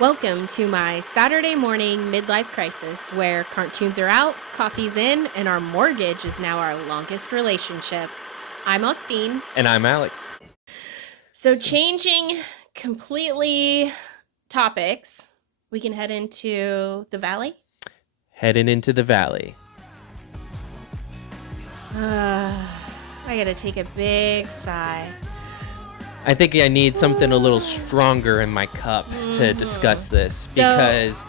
Welcome to my Saturday morning midlife crisis where cartoons are out, coffee's in, and our mortgage is now our longest relationship. I'm Austine. And I'm Alex. So changing completely topics, we can head into the valley. Heading into the valley. I gotta take a big sigh. I think I need something a little stronger in my cup to discuss this because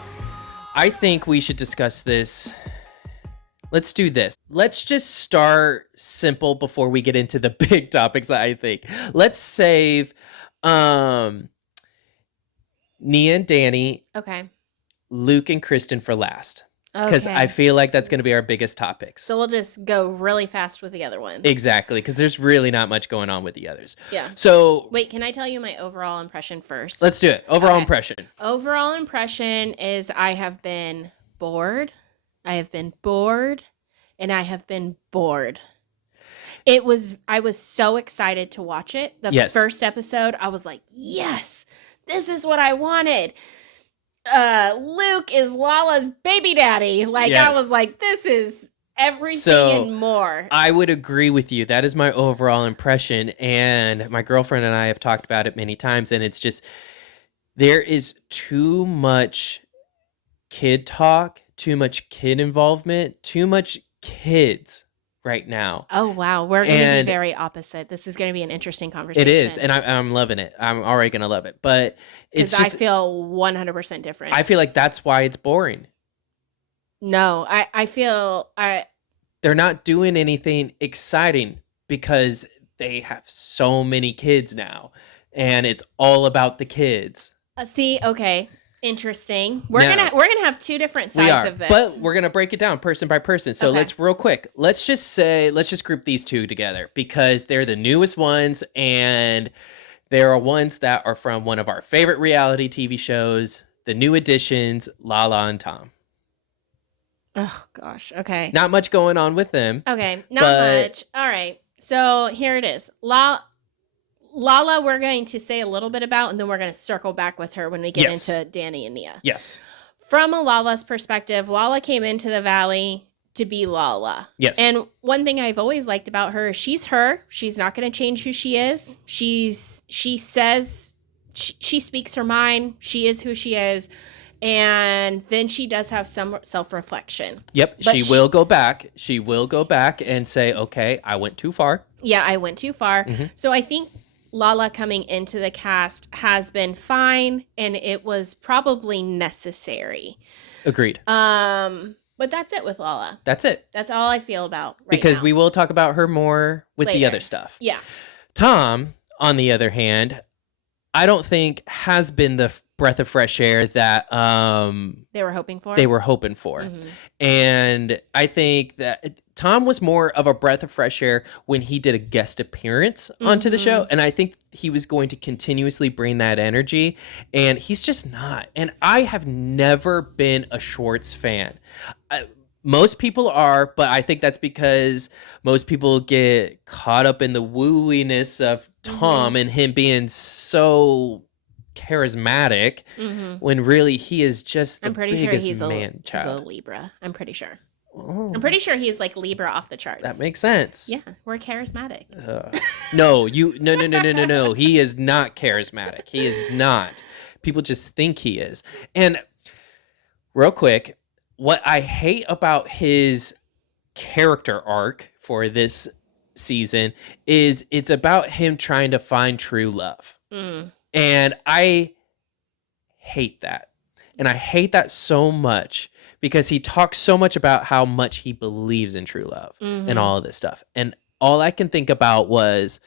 I think we should discuss this. Let's do this. Let's just start simple before we get into the big topics that I think. Let's save Nia and Danny, Okay. Luke and Kristen for last. Because Okay. I feel like that's going to be our biggest topics. So we'll just go really fast with the other ones. Exactly, because there's really not much going on with the others. Yeah. So wait, can I tell you my overall impression first? Let's do it. Overall impression. Overall impression is I have been bored. I have been bored. And I have been bored. I was so excited to watch it. The first episode, I was like, yes, this is what I wanted. Luke is Lala's baby daddy. I was like, this is everything and more. I would agree with you. That is my overall impression. And my girlfriend and I have talked about it many times. And it's just, there is too much kid talk, too much kid involvement, too much kids right now. Oh, wow. We're going to be very opposite. This is going to be an interesting conversation. It is. And I'm loving it. I'm already going to love it. But it's just, I feel 100% different. I feel like that's why it's boring. No, I feel they're not doing anything exciting because they have so many kids now. And it's all about the kids. Okay. Interesting. We're gonna have two different sides of this, but we're gonna break it down person by person. So let's just group these two together because they're the newest ones, and there are ones that are from one of our favorite reality TV shows, the new additions, Lala and Tom. Oh gosh. Okay. Not much going on with them. Okay. Not much. All right. So here it is. Lala, we're going to say a little bit about, and then we're going to circle back with her when we get into Danny and Nia. Yes. From a Lala's perspective, Lala came into the valley to be Lala. Yes. And one thing I've always liked about her, she's her. She's not going to change who she is. She speaks her mind. She is who she is. And then she does have some self-reflection. Yep. She will go back. She will go back and say, okay, I went too far. Yeah, I went too far. Mm-hmm. So I think Lala coming into the cast has been fine, and it was probably necessary. Agreed. But that's it with Lala. That's it. That's all I feel about because now. We will talk about her more with the other stuff. Yeah. Tom, on the other hand, I don't think has been the breath of fresh air that they were hoping for. Mm-hmm. And I think that Tom was more of a breath of fresh air when he did a guest appearance onto the show. And I think he was going to continuously bring that energy. And he's just not. And I have never been a Schwartz fan. Most people are, but I think that's because most people get caught up in the wooiness of Tom and him being so charismatic when really he is just the biggest man-child. He's a Libra. I'm pretty sure. Oh. I'm pretty sure he's like Libra off the charts. That makes sense. Yeah, we're charismatic. No. He is not charismatic. He is not. People just think he is. And real quick, what I hate about his character arc for this season is it's about him trying to find true love. And I hate that. And I hate that so much because he talks so much about how much he believes in true love and all of this stuff. And all I can think about was,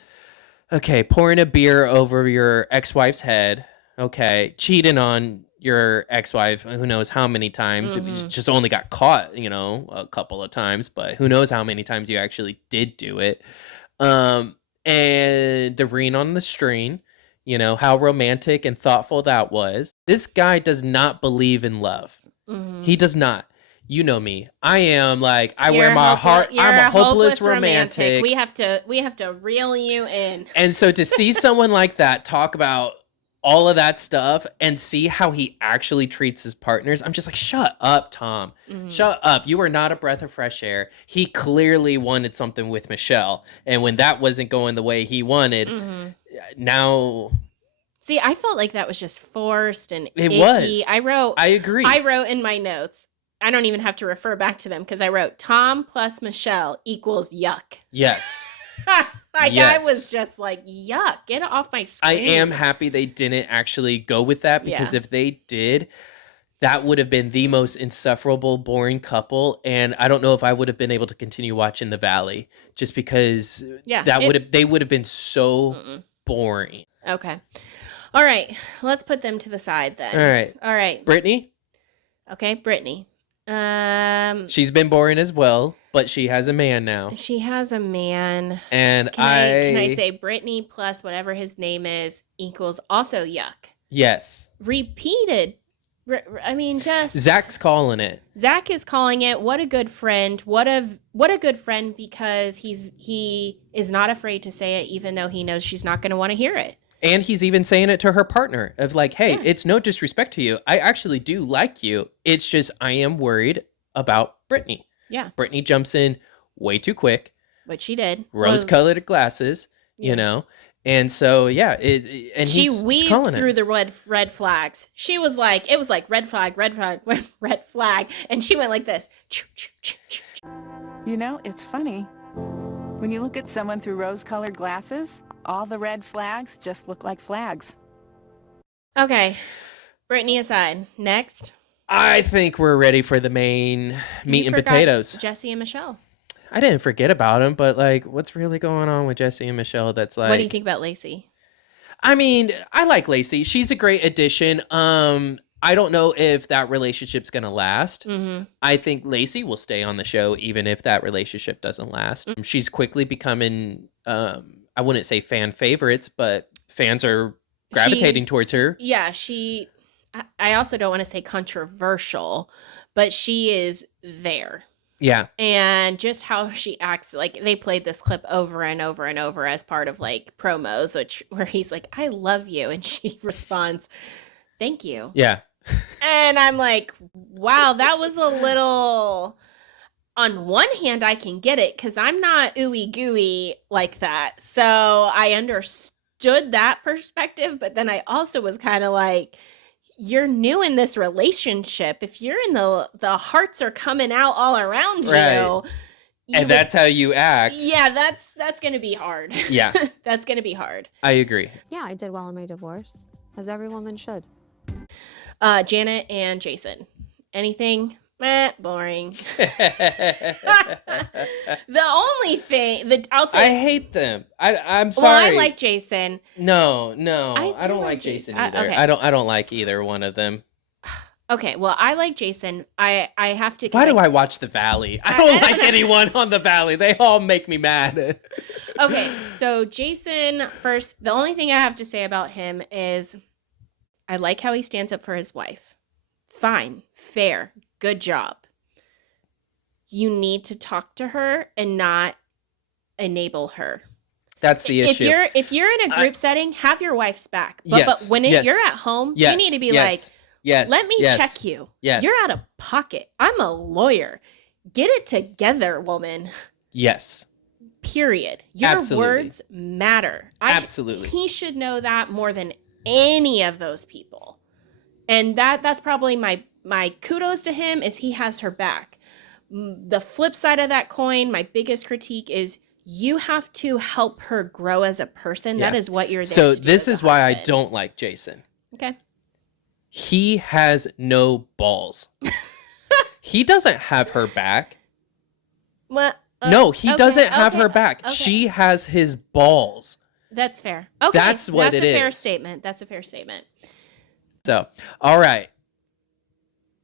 okay, pouring a beer over your ex-wife's head. Okay, cheating on your ex-wife, who knows how many times. It just only got caught, a couple of times, but who knows how many times you actually did do it. And the ring on the string, how romantic and thoughtful that was. This guy does not believe in love. He does not. You know me. I am like, wear my heart. I'm a hopeless romantic. We have to reel you in. And so to see someone like that talk about all of that stuff and see how he actually treats his partners, I'm just like, shut up, Tom. Shut up. You are not a breath of fresh air. He clearly wanted something with Michelle. And when that wasn't going the way he wanted, now See, I felt like that was just forced and it icky. was. I agree. wrote in my notes. I don't even have to refer back to them because I wrote Tom plus Michelle equals yuck. Yes. Like Yes. I was just like, yuck, get it off my screen. I am happy they didn't actually go with that, because if they did, that would have been the most insufferable, boring couple. And I don't know if I would have been able to continue watching The Valley, just because they would have been so boring. Okay. All right. Let's put them to the side then. All right. Brittany? Okay, Brittany. She's been boring as well, but she has a man now. She has a man. And can I say Brittany plus whatever his name is equals also yuck? Yes. Repeated. I mean, just Zach's calling it. Zach is calling it. What a good friend. What a good friend, because he is not afraid to say it, even though he knows she's not going to want to hear it. And he's even saying it to her partner of like, hey, it's no disrespect to you. I actually do like you. It's just I am worried about Brittany. Yeah. Brittany jumps in way too quick. Which she did. Rose-colored glasses, you know. And so, and she weaved through the red flags. She was like, it was like red flag, red flag, red flag. And she went like this. You know, it's funny. When you look at someone through rose-colored glasses, all the red flags just look like flags. Okay. Brittany aside. Next. I think we're ready for the main meat and potatoes. Jesse and Michelle. I didn't forget about him, but like, what's really going on with Jesse and Michelle? That's like, what do you think about Lacey? I mean, I like Lacey. She's a great addition. I don't know if that relationship's gonna last. I think Lacey will stay on the show even if that relationship doesn't last. She's quickly becoming, I wouldn't say fan favorites, but fans are gravitating towards her. Yeah, I also don't want to say controversial, but she is there. Yeah. And just how she acts, like they played this clip over and over and over as part of like promos, where he's like, I love you. And she responds, thank you. Yeah. And I'm like, wow, that was a little, on one hand, I can get it because I'm not ooey gooey like that. So I understood that perspective. But then I also was kind of like, you're new in this relationship. If you're in the hearts are coming out all around you. And that's how you act. Yeah, that's going to be hard. Yeah. That's going to be hard. I agree. Yeah, I did well in my divorce, as every woman should. Janet and Jason. Anything? Boring. The only thing I'll say, I hate them. I'm sorry. Well, I like Jason. No, I don't like Jason either. Okay. I don't like either one of them. Okay, well, I like Jason. I have to. Why do I watch The Valley? I don't like anyone on The Valley. They all make me mad. Okay, so Jason first. The only thing I have to say about him is, I like how he stands up for his wife. Fine, fair. Good job. You need to talk to her and not enable her. That's the issue. If you're in a group setting, have your wife's back. But, Yes, but when yes, you're at home, yes, you need to be yes, like, let me check you. Yes. You're out of pocket. I'm a lawyer. Get it together, woman. Yes. Period. Your Absolutely. words matter. Absolutely. He should know that more than any of those people. And that's probably my kudos to him, is he has her back. The flip side of that coin, my biggest critique is, you have to help her grow as a person. Yeah. That is what you're there So to do this as is a why I husband. don't like Jason. Okay. He has no balls. He doesn't have her back. What? No, he okay, doesn't have okay, her back. okay. She has his balls. That's fair. Okay. That's what That's it a fair is. statement. That's a fair statement. So, all right.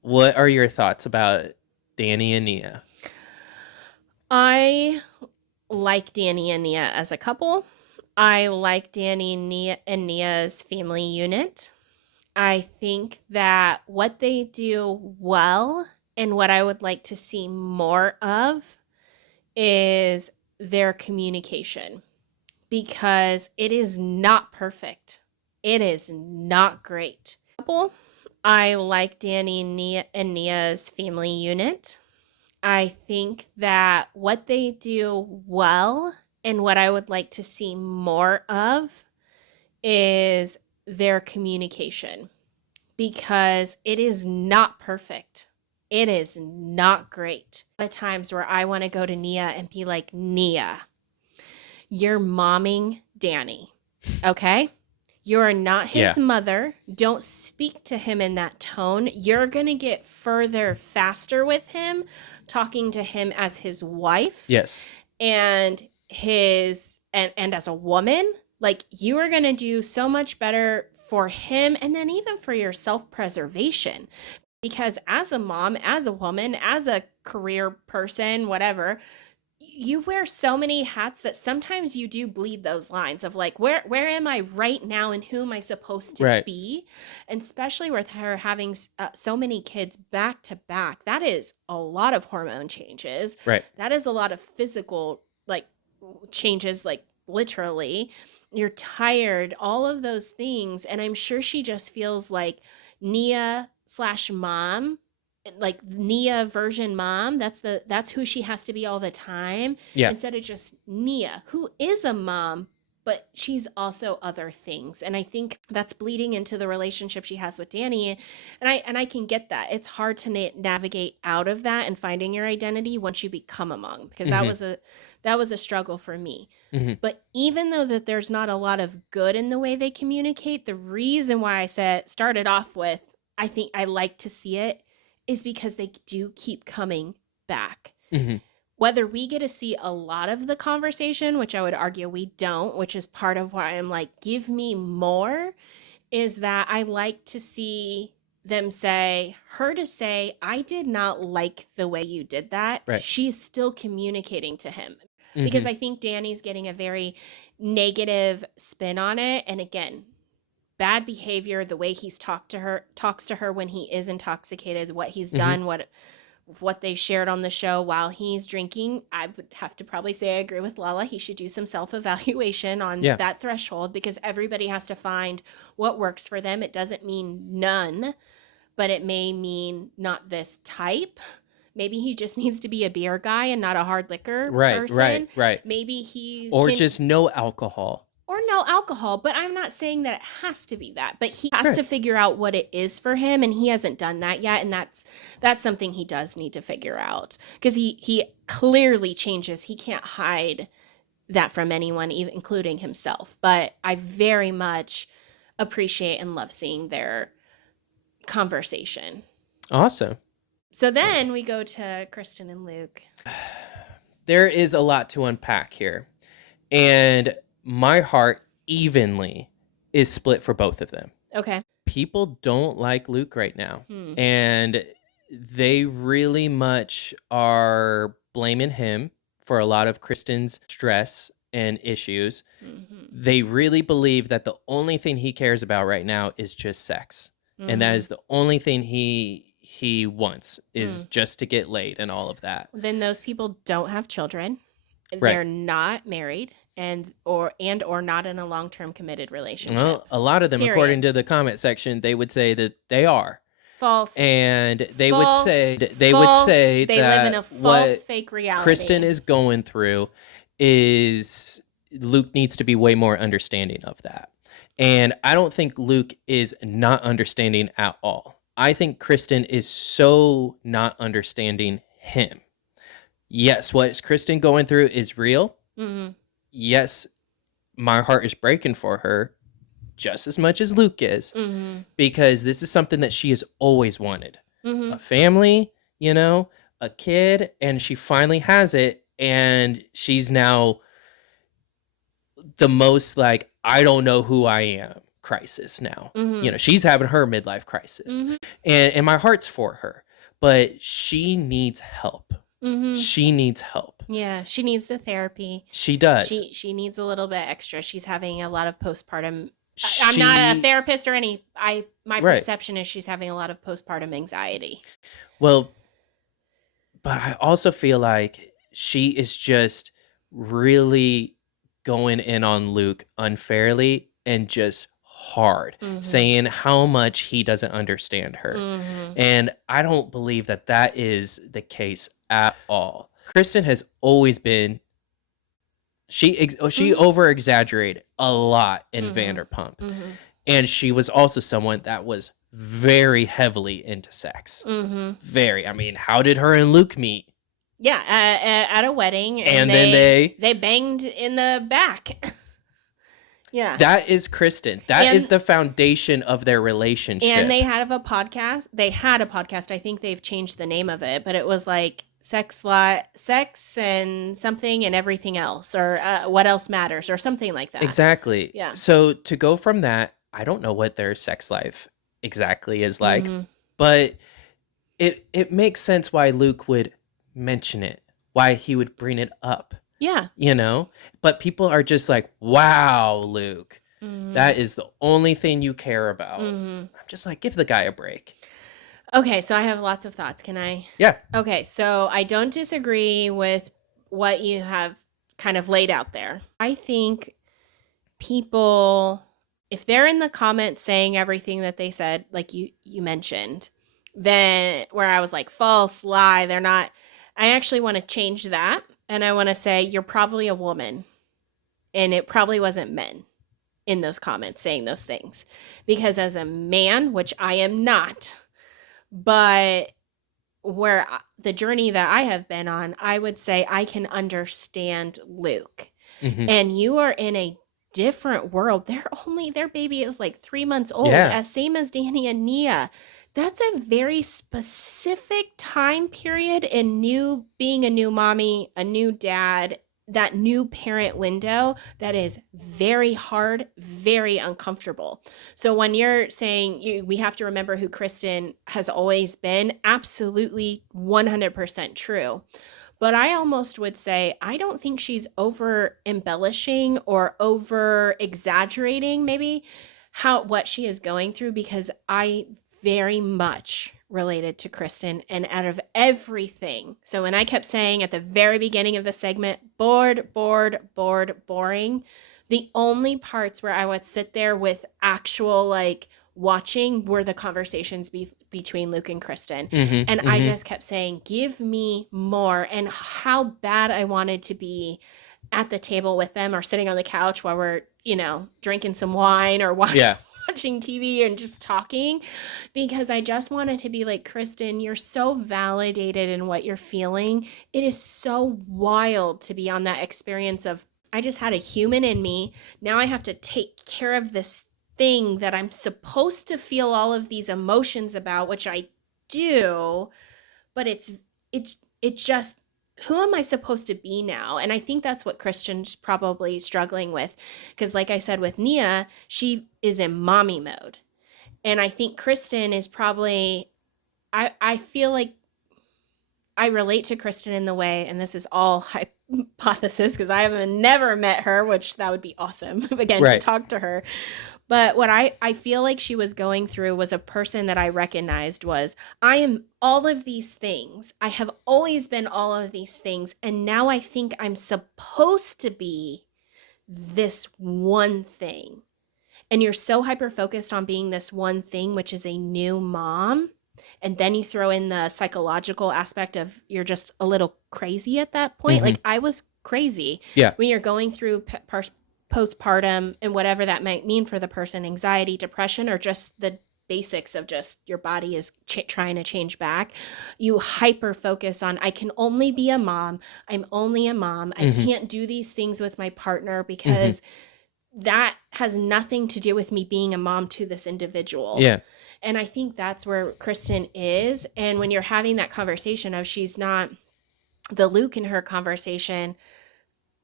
What are your thoughts about Danny and Nia? I like Danny and Nia as a couple. I like Danny and Nia's family unit. I think that what they do well, and what I would like to see more of, is their communication, because it is not perfect. It is not great. I like Danny and Nia's family unit. I think that what they do well and what I would like to see more of is their communication, because it is not perfect. It is not great. A lot of times where I want to go to Nia and be like, Nia, you're momming Danny, okay? You're not his mother. Don't speak to him in that tone. You're going to get further faster with him, talking to him as his wife. Yes. And and as a woman, like, you are going to do so much better for him, and then even for your self-preservation. Because as a mom, as a woman, as a career person, whatever, you wear so many hats that sometimes you do bleed those lines of like, where am I right now and who am I supposed to be? And especially with her having so many kids back to back, that is a lot of hormone changes. Right. That is a lot of physical like changes, like literally. You're tired, all of those things. And I'm sure she just feels like Nia/mom, like Nia version mom. That's who she has to be all the time. Yeah. Instead of just Nia, who is a mom, but she's also other things. And I think that's bleeding into the relationship she has with Danny. And I can get that. It's hard to navigate out of that and finding your identity once you become a mom, because that was a struggle for me. Mm-hmm. But even though that there's not a lot of good in the way they communicate, the reason why I started off with, I think I like to see it, is because they do keep coming back. Mm-hmm. Whether we get to see a lot of the conversation, which I would argue we don't, which is part of why I'm like, give me more, is that I like to see them say, I did not like the way you did that. Right. She's still communicating to him. Mm-hmm. Because I think Danny's getting a very negative spin on it. And again, bad behavior, the way he's talks to her when he is intoxicated, what he's done, what they shared on the show while he's drinking. I would have to probably say I agree with Lala. He should do some self-evaluation on that threshold, because everybody has to find what works for them. It doesn't mean none, but it may mean not this type. Maybe he just needs to be a beer guy and not a hard liquor person. Right. Maybe he just no alcohol. Or no alcohol, but I'm not saying that it has to be that. But he has to figure out what it is for him, and he hasn't done that yet, and that's something he does need to figure out, because he clearly changes. He can't hide that from anyone, even including himself. But I very much appreciate and love seeing their conversation. Awesome. So then we go to Kristen and Luke. There is a lot to unpack here, and my heart evenly is split for both of them. Okay. People don't like Luke right now. And they really much are blaming him for a lot of Kristen's stress and issues. Mm-hmm. They really believe that the only thing he cares about right now is just sex. And that is the only thing he wants, is just to get laid and all of that. Then those people don't have children. They're not married. And or not in a long-term committed relationship. Well, a lot of them, according to the comment section, they would say that they are. False. And they would say they that live in a false, fake reality. Kristen is going through is Luke needs to be way more understanding of that. And I don't think Luke is not understanding at all. I think Kristen is so not understanding him. Yes, what Kristen going through is real. Mm-hmm. Yes, my heart is breaking for her just as much as Luke is, because this is something that she has always wanted. A family, a kid, and she finally has it, and she's now the most like, I don't know who I am crisis now. She's having her midlife crisis, and my heart's for her, but she needs help. She needs help. Yeah, she needs the therapy. She does. She needs a little bit extra. She's having a lot of postpartum. I'm not a therapist or any. My perception is she's having a lot of postpartum anxiety. Well, but I also feel like she is just really going in on Luke unfairly and just hard, saying how much he doesn't understand her. And I don't believe that that is the case at all. Kristen has always been, she over exaggerated a lot in Vanderpump. And she was also someone that was very heavily into sex. Very. I mean, how did her and Luke meet? Yeah, at a wedding, And then they banged in the back. Yeah, that is Kristen. That is the foundation of their relationship. And they had a podcast. I think they've changed the name of it, but it was like sex and something and everything else, or what else matters, or something like that. Exactly. Yeah. So to go from that, I don't know what their sex life exactly is like, but it makes sense why Luke would mention it, why he would bring it up. Yeah. You know? But people are just like, wow, Luke, that is the only thing you care about. I'm just like, give the guy a break. Okay, so I have lots of thoughts. Can I? Yeah. Okay, so I don't disagree with what you have kind of laid out there. I think people, if they're in the comments saying everything that they said, like you mentioned, then where I was like, false, lie, they're not, I actually want to change that. And I want to say, you're probably a woman. And it probably wasn't men in those comments saying those things. Because as a man, which I am not, but where the journey that I have been on, I would say I can understand Luke. And you are in a different world. Their baby is like 3 months old, as same as Danny and Nia. That's a very specific time period in being a new mommy, a new dad, that new parent window that is very hard, very uncomfortable. So when you're saying we have to remember who Kristen has always been, absolutely 100% true. But I almost would say, I don't think she's over embellishing or over exaggerating maybe what she is going through, because I very much related to Kristen, and out of everything. So when I kept saying at the very beginning of the segment, bored, boring, the only parts where I would sit there with actual like watching were the conversations between Luke and Kristen. And I just kept saying, give me more, and how bad I wanted to be at the table with them or sitting on the couch while we're, drinking some wine or watching TV and just talking, because I just wanted to be like, Kristen, you're so validated in what you're feeling. It is so wild to be on that experience of, I just had a human in me. Now I have to take care of this thing that I'm supposed to feel all of these emotions about, which I do, but it's just, who am I supposed to be now? And I think that's what Kristen's probably struggling with. Because like I said with Nia, she is in mommy mode. And I think Kristen is probably, I feel like I relate to Kristen in the way, and this is all hypothesis because I have never met her, which that would be awesome, again, to talk to her. But what I feel like she was going through was a person that I recognized was, I am all of these things. I have always been all of these things. And now I think I'm supposed to be this one thing. And you're so hyper-focused on being this one thing, which is a new mom. And then you throw in the psychological aspect of you're just a little crazy at that point. Like I was crazy. Yeah. When you're going through postpartum and whatever that might mean for the person, anxiety, depression, or just the basics of just your body is trying to change back, you hyper focus on, I can only be a mom. I'm only a mom. I can't do these things with my partner because that has nothing to do with me being a mom to this individual. Yeah. And I think that's where Kristen is. And when you're having that conversation of she's not the Luke in her conversation,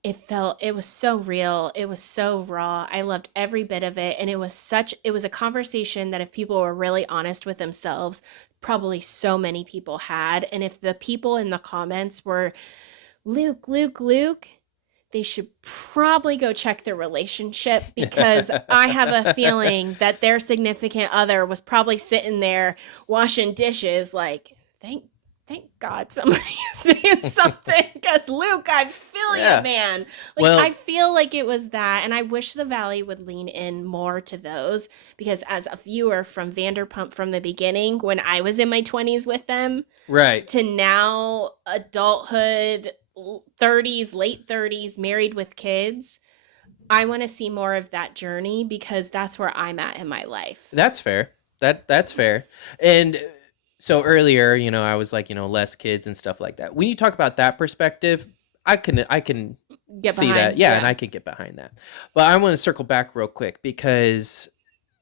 it was so real. It was so raw. I loved every bit of it. And it was a conversation that if people were really honest with themselves, probably so many people had. And if the people in the comments were Luke, they should probably go check their relationship, because I have a feeling that their significant other was probably sitting there washing dishes like, thank Thank God somebody is saying something, because Luke, I feel Yeah. you, man. Like, Well- I feel like it was that, and I wish the Valley would lean in more to those, because as a viewer from Vanderpump from the beginning, when I was in my 20s with them, Right. to now adulthood, 30s, late 30s, married with kids, I want to see more of that journey, because that's where I'm at in my life. That's fair. That's fair. And so earlier, I was like, less kids and stuff like that. When you talk about that perspective, I can Get see behind, that. Yeah, and I can get behind that. But I want to circle back real quick, because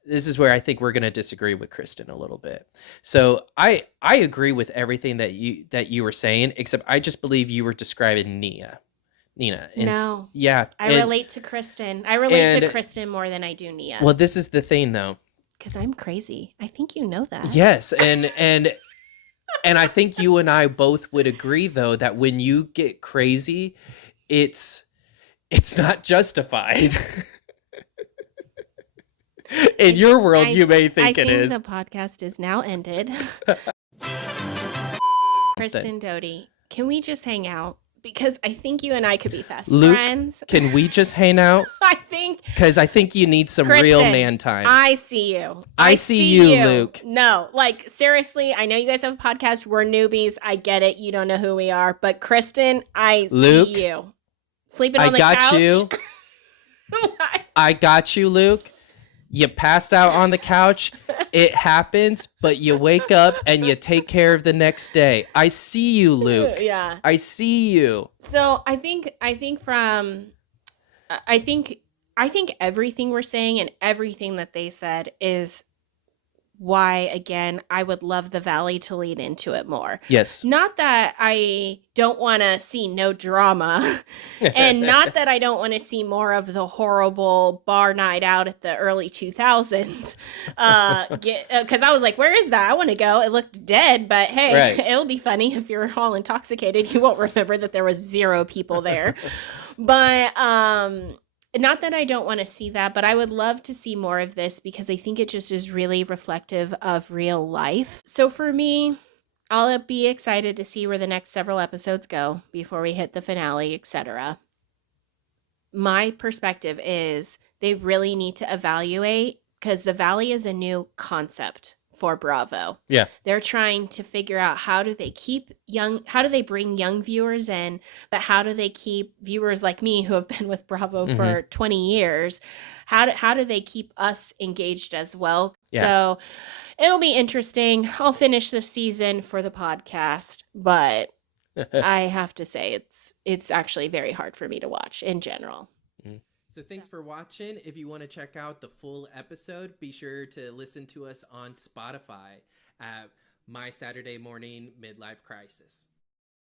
this is where I think we're going to disagree with Kristen a little bit. So I agree with everything that you were saying, except I just believe you were describing Nina. And No. yeah. I relate to Kristen. I relate to Kristen more than I do Nia. Well, this is the thing, though. Because I'm crazy. I think you know that. Yes, and I think you and I both would agree, though, that when you get crazy, it's not justified. In your world, you may think it is. I think the podcast is now ended. Kristen Doty, can we just hang out? Because I think you and I could be fast Luke, friends. Can we just hang out? I think. Because I think you need some Kristen, real man time. I see you. I see you, Luke. No, like, seriously, I know you guys have a podcast. We're newbies. I get it. You don't know who we are. But Kristen, Luke, see you. Sleeping on the couch. I got you. I got you, Luke. You passed out on the couch. It happens, but you wake up and you take care of the next day. I see you, Luke. Yeah. I see you. So I think everything we're saying and everything that they said is why, again, I would love the Valley to lean into it more. Yes. Not that I don't want to see no drama, and not that I don't want to see more of the horrible bar night out at the early 2000s. Because I was like, where is that? I want to go. It looked dead, but hey, right. It'll be funny if you're all intoxicated. You won't remember that there was 0 people there. But not that I don't want to see that, but I would love to see more of this, because I think it just is really reflective of real life. So for me, I'll be excited to see where the next several episodes go before we hit the finale, etc. My perspective is they really need to evaluate, because the Valley is a new concept for Bravo. Yeah. They're trying to figure out how do they bring young viewers in, but how do they keep viewers like me who have been with Bravo for 20 years? How do they keep us engaged as well? Yeah. So it'll be interesting. I'll finish the season for the podcast, but I have to say it's actually very hard for me to watch in general. So thanks for watching. If you want to check out the full episode, be sure to listen to us on Spotify at My Saturday Morning Midlife Crisis.